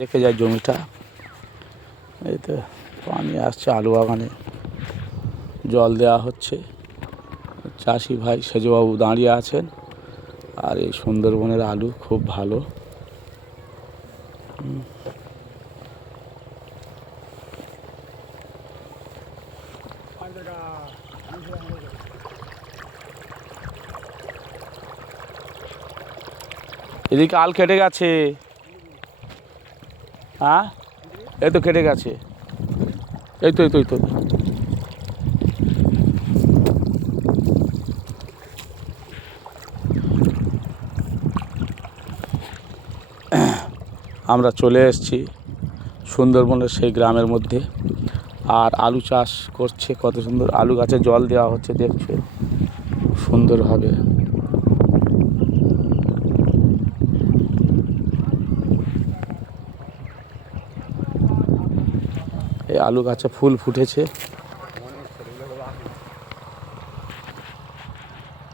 দেখে যায় জমিটা। এই তো পানি আসছে, আলু বাগানে জল দেওয়া হচ্ছে। চাষি ভাই সেজবাবু দাঁড়িয়ে আছেন। আর এই সুন্দরবনের আলু খুব ভালো। এদিকে আল কেটে গেছে। হ্যাঁ, এই তো কেটে গেছে। এই তো এই তো এই তো আমরা চলে এসেছি সুন্দরবনের সেই গ্রামের মধ্যে। আর আলু চাষ করছে, কত সুন্দর আলু গাছে জল দেওয়া হচ্ছে, দেখছে সুন্দরভাবে। এই আলু গাছে ফুল ফুটেছে।